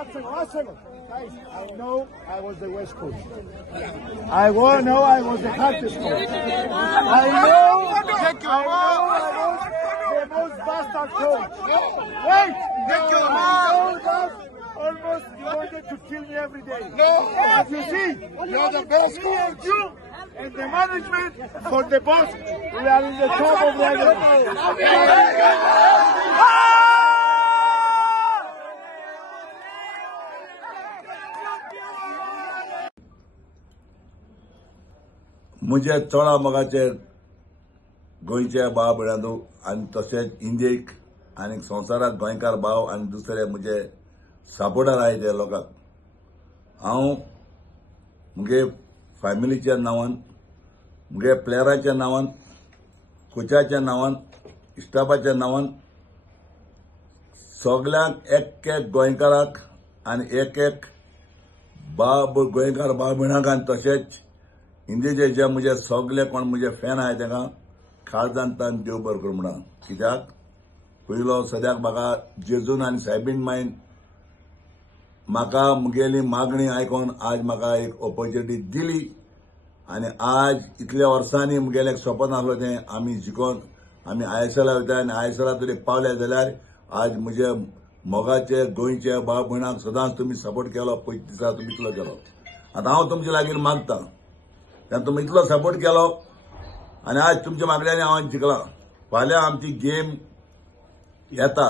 Guys, I know I was the West Coast. I know I was the Cactus Coast. I know I was the most bastard coach. Wait! Almost you wanted to kill me every day. No! As you see, you're the best coach. You and the management for the boss, we are in the top of the मुझे चोळा मोगाचे गोंयचे भाव भयणांदू आनी तशेंच इंडियेक आनी संवसारात गोंयकार भाव आनी दुसरे मुझे सपोर्टर आहाय जे लोकांक हांव मुगे फॅमिलीच्या नांवान मुगे प्लेयराच्या नांवान कोचाच्या नांवान स्टाफाच्या नांवान सगळ्यांक एक एक गोंयकाराक आनी एक एक गोंयकार भाव भयणांक आनी तशेंच हिंदीचे जे मुझे सगळे कोण मुझे फॅन आहाय तांकां काळजांतल्यान देव बरें करूं म्हणा कित्याक पयलो सद्याक म्हाका जेजून आनी सायबीण मायन म्हाका मुगेली मागणी आयकोन आज म्हाका एक ऑपॉर्च्युनिटी दिली आनी आज इतल्या वर्सांनी मुगेलें एक स्वप्न आसलो तें आमी जिखोन आमी आयएसएला वयता आनी आयएसएला तरी पावले जाल्यार आज मुझे मोगाचे गोंयचे भाव भयणांक सदांच तुमी सपोर्ट केलो पयलीं दिसा तुमी इतलो केलो आतां हांव तुमचे लागीं मागतां तेन्ना तुमी इतलो सपोर्ट केलो आनी आज तुमच्या मागण्यांनी हांव जिखलां फाल्यां आमची गेम येता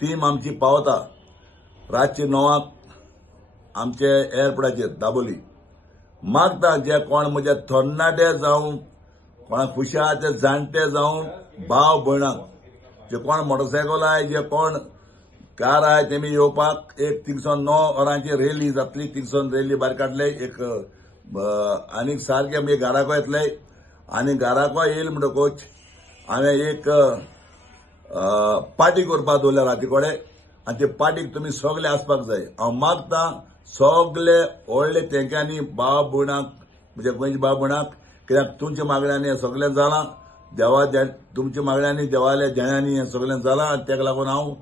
टीम आमची पावता रातची 9 आमचे एअरपोर्टाचेर दाबोली मागता जे कोण म्हजे थोडनाटे जावं कोणाक खुशाल ते जाणटे जावं भाव भयणांक जे कोण मोटरसायकल आहाय जे कोण कार आहाय तेमी येवपाक एक 309 वरांची रॅली जातली 300 रॅली भायर काडले एक आनीक सारखे आमी घराको येतले आनी घराको येयले म्हणटकूच हांवें एक पार्टी करपाक दवरल्या राती कोडे आनी ते पार्टीक तुमी सगळे आसपाक जाय हांव मागतां सगळे व्हडले तेंक्यांनी भाव भयणांक म्हणजे गोंयच्या भाव भयणांक कित्याक तुमच्या मागण्यांनी हें सगळें जालां देवा तुमच्या मागण्यांनी देवाल्या देण्यांनी हें सगळें जालां आनी तेका लागून हांव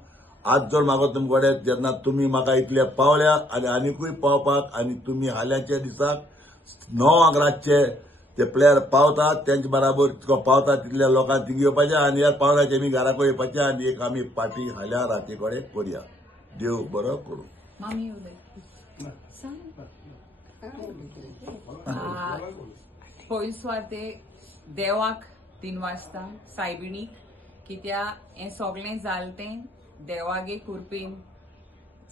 आज जोड मागो तुमचे कडेन जेन्ना तुमी म्हाका इतले पावल्या आनी आनीकूय पावपाक आनी तुमी हाल्याच्या दिसाक 9 रातचे ते प्लेयर पावतात तेंचे बराबर तुका पावता तितल्या लोकांक थिंग येवपाचें आनी ह्या पावनाचे आमी घराको येवपाचें आनी एक आमी पार्टी हाल्या राती कडेन करुया देव बरो करूं पयली सुवाते देवाक 3 वाजता सायबिणीक कित्या हें सगळें जालें तें देवागे कृपेन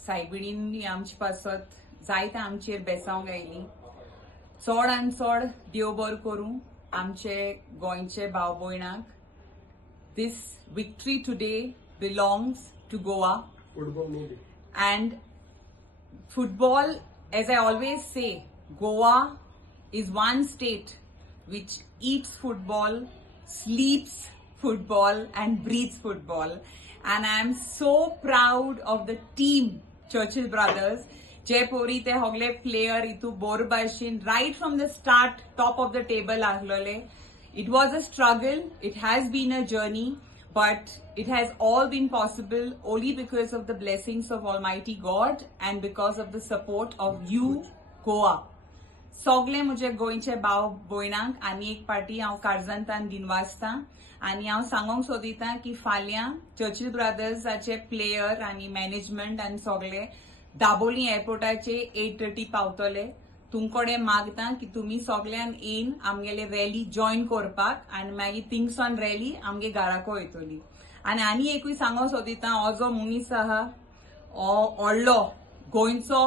सायबिणींनी आमचे पासत जायते आमचेर बेसांवंक आयली चड आनी चड देव बरें करूं आमचे गोंयचे भाव भयणांक दीस victory today belongs to Goa and football, as I always say, Goa is one state which eats football, sleeps football and breathes football, and I am so proud of the team Churchill Brothers. जे पोरी ते होगले प्लेयर इतू बोर भाशेन right from the start top of the table आसलोले. It was a struggle, it has been a journey, but it has all been possible only because of the blessings of Almighty God and because of the support of you, Goa. सगळे मुझे गोंयचे भाव भयणांक आनी एक पार्टी हांव कारजंतान दिनवासता आनी हांव सांगोंक सोदितां की फाल्यां चर्चिल ब्रदर्साचे प्लेयर आनी मॅनेजमेंट आनी सगळे दाबोली एअरपोर्टाचे 8:30 पावतले तुमकोडे मागता की तुमी सगळ्यान येन आमगेले रॅली जॉइन करपाक आनी मागीर थिंगसान रॅली आमगे घराको येतली आनी एकूय सांगोंक सोदितां हो जो मनीस आहा हो व्हडलो गोंयचो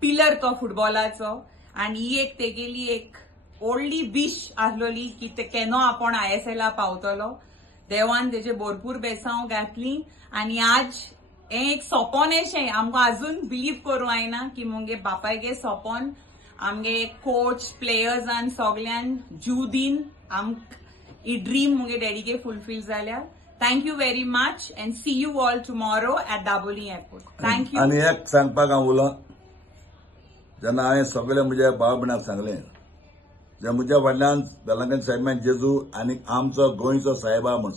पिलर तो फुटबॉलाचो आनी ही एक तेगेली एक व्हडली विश आसलोली की ते केन्ना आपण आयएसएला पावतलो देवान तेजे भरपूर बेसांव घातली आनी आज हें एक सोपोन अशें आमकां अजून बिलीव करूं आयना की मुगे बापायगे सोपोन आमगे कोच प्लेयर्सान सगळ्यान जीव दिन ही ड्रीम मुगे डॅडीगे फुलफिल जाल्या. Thank you very much and see you all tomorrow at Daboli Airport. Thank you. आनी एक सांगपाक हांव उलोवन जेन्ना हांवें सगळे म्हज्या भाव भयणांक सांगलें जे म्हज्या वडिलांन वेलंकन सायबमान जेजू आनी आमचो गोंयचो सायबा म्हूण